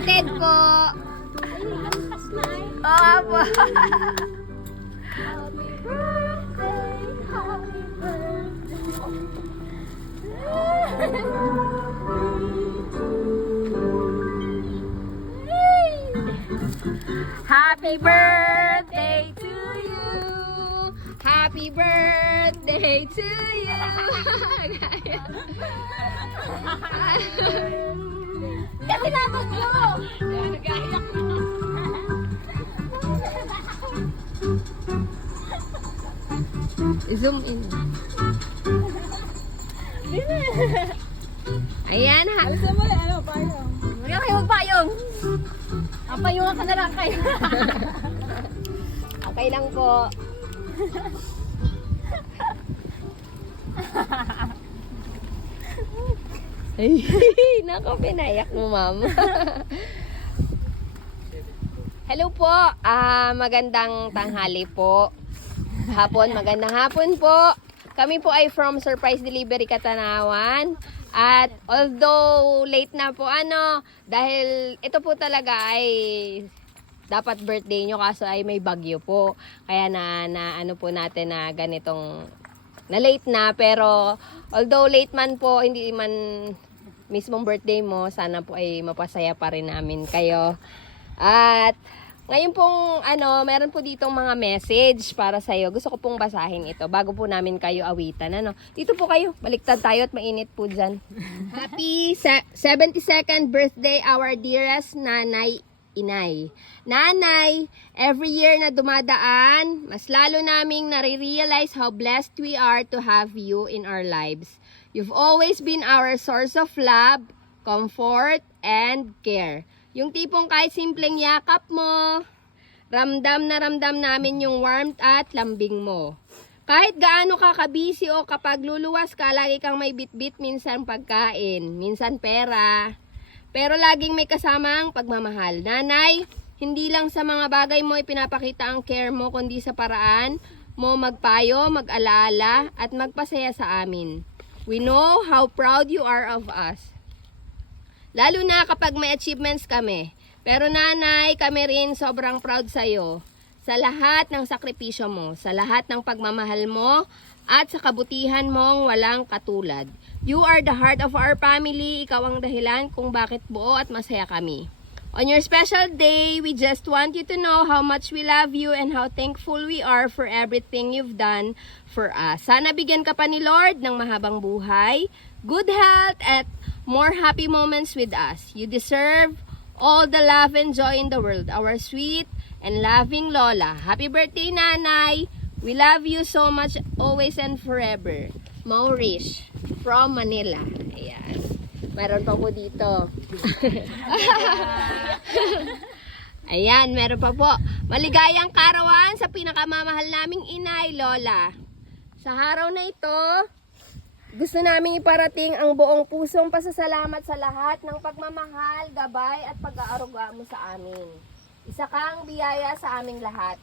Excited po. Opo. Happy birthday to you. Happy birthday to you. Kasi naman mo. Zoom in. Ayan ha. Alisan mo ano, payong. Huwag kayo magpayong. Ang payungan ka na lang kayo. Okay lang po. Ay, nako, pinayak mo, ma'am. Hello po. Magandang tanghali po. Hapon, magandang hapon po. Kami po ay from Surprise Delivery Katanawan. At although late na po dahil ito po talaga ay dapat birthday nyo kaso ay may bagyo po. Kaya na ano po natin na ganitong na late na, pero although late man po, hindi man mismong birthday mo, sana po ay mapasaya pa rin namin kayo. At ngayon pong meron po ditong mga message para sa iyo. Gusto ko pong basahin ito bago po namin kayo awitan. Dito po kayo, baliktad tayo at mainit po dyan. Happy 72nd birthday our dearest Nanay Inay. Nanay, every year na dumadaan, mas lalo naming nare-realize how blessed we are to have you in our lives. You've always been our source of love, comfort, and care. Yung tipong kahit simpleng yakap mo, ramdam na ramdam namin yung warmth at lambing mo. Kahit gaano ka kabisi o kapag luluwas ka, lagi kang may bitbit, minsan pagkain, minsan pera. Pero laging may kasamang pagmamahal. Nanay, hindi lang sa mga bagay mo ipinapakita ang care mo, kundi sa paraan mo magpayo, mag-alaala, at magpasaya sa amin. We know how proud you are of us. Lalo na kapag may achievements kami. Pero nanay, kami rin sobrang proud sa'yo. Sa lahat ng sakripisyo mo, sa lahat ng pagmamahal mo, at sa kabutihan mong walang katulad. You are the heart of our family. Ikaw ang dahilan kung bakit buo at masaya kami. On your special day, we just want you to know how much we love you and how thankful we are for everything you've done for us. Sana bigyan ka pa ni Lord ng mahabang buhay, good health, at more happy moments with us. You deserve all the love and joy in the world. Our sweet and loving Lola. Happy birthday, Nanay! We love you so much, always and forever. Maurice from Manila. Ayan. Meron pa po dito. Ayan, meron pa po. Maligayang karawan sa pinakamamahal naming inay, Lola. Sa araw na ito, gusto namin iparating ang buong pusong pasasalamat sa lahat ng pagmamahal, gabay at pag-aaruga mo sa amin. Isa kang biyaya sa aming lahat.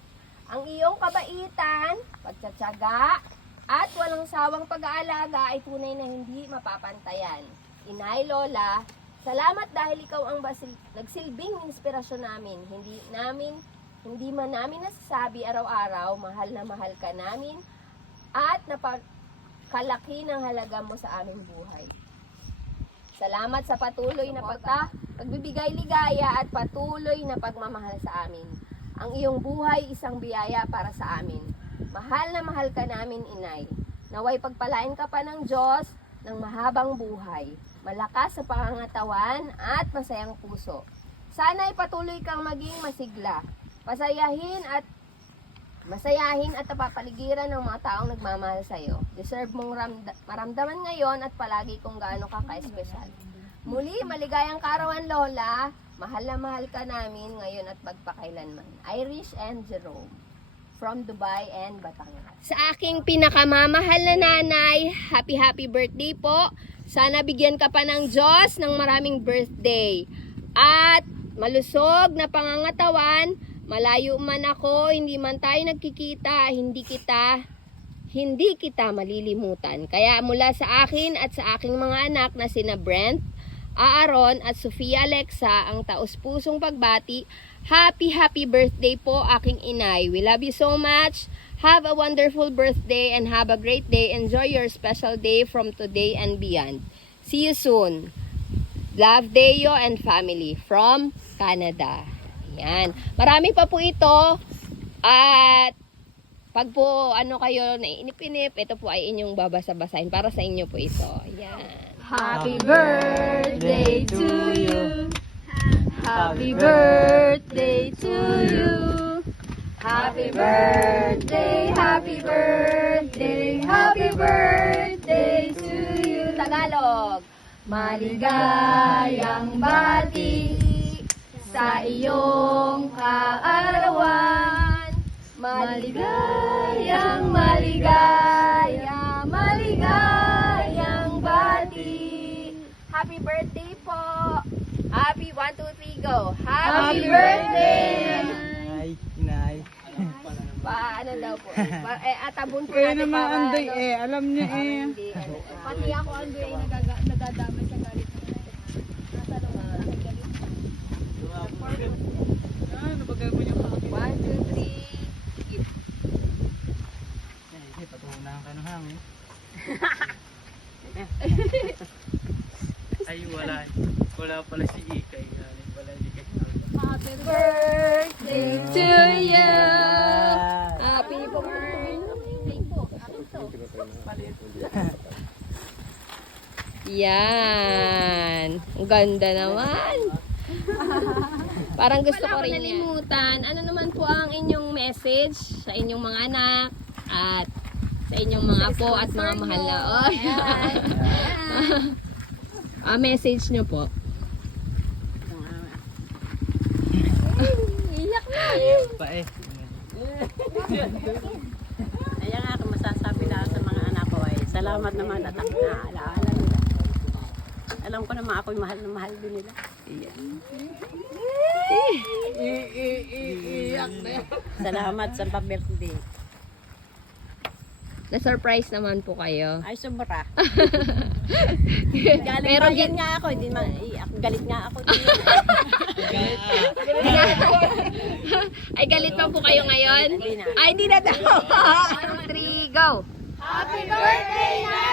Ang iyong kabaitan, pagtsatsaga, at walang sawang pag-aalaga ay tunay na hindi mapapantayan. Inay, Lola, salamat dahil ikaw ang nagsilbing inspirasyon namin. Hindi man namin nasasabi araw-araw, mahal na mahal ka namin at kalaki ng halaga mo sa aming buhay. Salamat sa patuloy na pagbibigay ligaya at patuloy na pagmamahal sa amin. Ang iyong buhay isang biyaya para sa amin. Mahal na mahal ka namin, Inay. Naway pagpalain ka pa ng Diyos ng mahabang buhay, malakas sa pangangatawan at masayang puso. Sana ay patuloy kang maging masigla, masayahin at napapaligiran ng mga taong nagmamahal sa iyo. Deserve mong maramdaman ngayon at palagi kung gaano ka ka-espesyal. Muli, maligayang karawan, Lola. Mahal na mahal ka namin ngayon at magpakailanman. Irish and Jerome from Dubai and Batangas. Sa aking pinakamamahal na nanay, happy birthday po. Sana bigyan ka pa ng Diyos ng maraming birthday. At malusog na pangangatawan, malayo man ako, hindi man tayo nagkikita, hindi kita malilimutan. Kaya mula sa akin at sa aking mga anak na sina Brent, Aaron at Sofia Alexa ang taus-pusong pagbati. Happy birthday po aking inay. We love you so much. Have a wonderful birthday and have a great day. Enjoy your special day from today and beyond. See you soon. Love, Deo and family from Canada. Yan. Marami pa po ito. At pag po kayo naiinip-inip, ito po ay inyong babasa-basahin. Para sa inyo po ito. Yan. Happy birthday to you. Happy birthday to you. Happy birthday, happy birthday, happy birthday to you. Tagalog. Maligayang bati sa iyong kaarawan. Maligayang maligayang bati. Happy birthday po. Happy 1, 2, 3, go. Happy birthday! Inay. Ano daw po? Atabon po Kaya natin naman para, Andoy alam niya hindi, Pati ako ando ay nadadamay sa galit. Nasa loob ng galit. Ano ba gagawin niyo? 1, 2, 3. Ay, patunahan ka ng hangin. Ay, wala. Wala pala si Ikay. Wala si Ikay. Happy birthday to you. Happy birthday po. Yan. Ang ganda naman. Parang gusto ko rin nalimutan. Ano naman po ang inyong message sa inyong mga anak at sa inyong mga apo at mga mahal na. Oh, message nyo po. Iyak na. Pa eh. Kaya nga, kung masasabi na sa mga anak ko ay salamat naman at ang naalaala nila. Alam ko naman ako'y mahal na mahal din nila. Iyak na yan. Salamat sa pa-birthday. Na-surprise naman po kayo. Ay, sobra. Pero Pero yan nga ako, hindi man, galit nga ako. ay galit pa po kayo ngayon? Hindi na. Ay, di na daw. 1, 2, 3, go. Happy birthday,